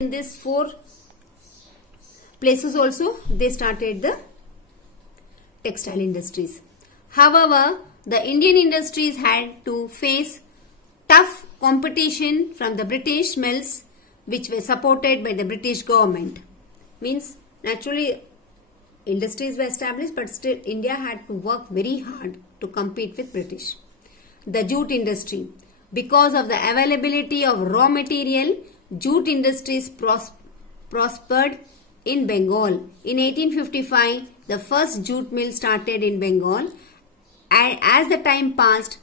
In these four places also they started the textile industries. However, the Indian industries had to face tough competition from the British mills which were supported by the British government. Means naturally industries were established, but still India had to work very hard to compete with British. The jute industry. Because of the availability of raw material, jute industries prospered in Bengal. In 1855, the first jute mill started in Bengal. And as the time passed,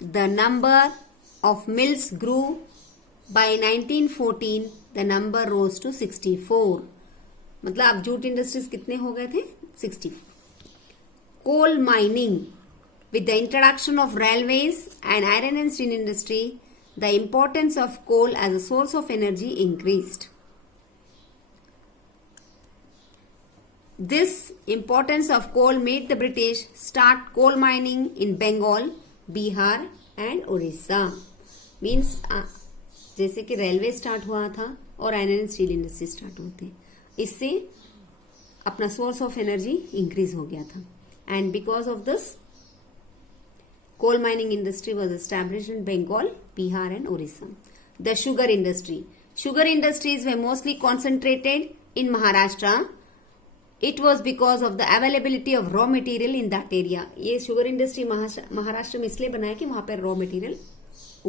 the number of mills grew. By 1914, the number rose to 64. मतलब अब jute industries कितने हो गए थे? 64. Coal mining. With the introduction of railways and iron and steel industry, the importance of coal as a source of energy increased. This importance of coal made the British start coal mining in Bengal, Bihar and Orissa. Means जैसे कि railway start हुआ था और iron and steel industry start होते, इससे अपना source of energy increase हो गया था. And because of this coal mining industry was established in Bengal, Bihar and Orissa. The sugar industry. Sugar industries were mostly concentrated in Maharashtra. It was because of the availability of raw material in that area. ये sugar industry Maharashtra में इसलिए बना है कि वहां पर raw material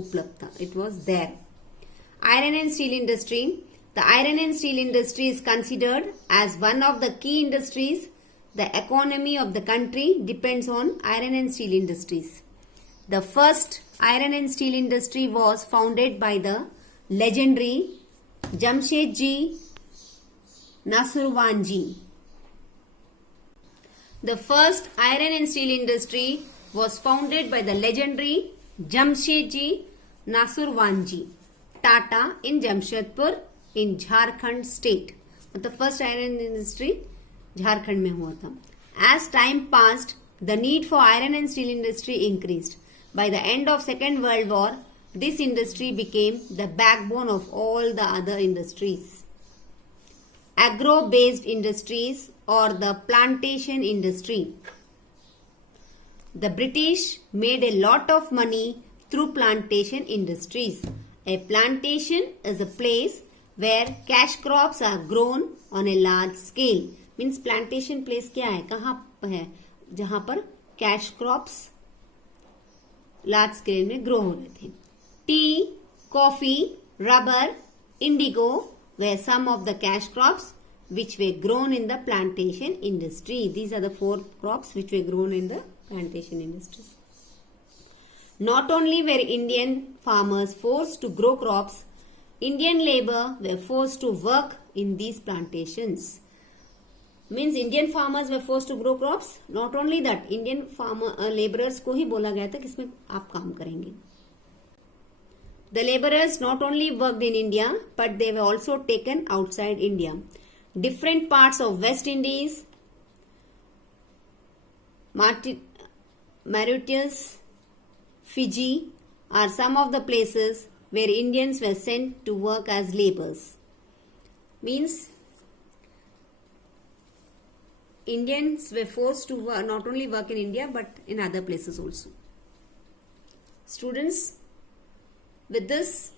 उपलब्ध था. It was there. Iron and steel industry. The iron and steel industry is considered as one of the key industries. The economy of the country depends on iron and steel industries. The first iron and steel industry was founded by the legendary Jamshedji Nasurwanji. The first iron and steel industry was founded by the legendary Jamshedji Nasurwanji Tata in Jamshedpur in Jharkhand state. The first iron industry Jharkhand में हुआ था. As time passed, the need for iron and steel industry increased. By the end of Second World War, this industry became the backbone of all the other industries. Agro-based industries or the plantation industry. The British made a lot of money through plantation industries. A plantation is a place where cash crops are grown on a large scale. Means plantation place क्या है, कहाँ है, जहां पर cash crops large scale में grow हो रहे थे. T, coffee, rubber, Indigo were some of the cash crops which were grown in the plantation industry. These are the four crops which were grown in the plantation industries. Not only were Indian farmers forced to grow crops, Indian labor were forced to work in these plantations. Means Indian farmers were forced to grow crops. Not only that, Indian farmer laborers को ही बोला गया था कि इसमें आप काम करेंगे. The laborers not only worked in India, but they were also taken outside India. Different parts of West Indies, Mauritius, Fiji are some of the places where Indians were sent to work as laborers. Means Indians were forced to work, not only work in India but in other places also. Students, with this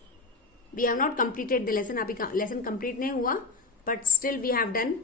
we have not completed the lesson. अभी lesson complete नहीं हुआ, but still we have done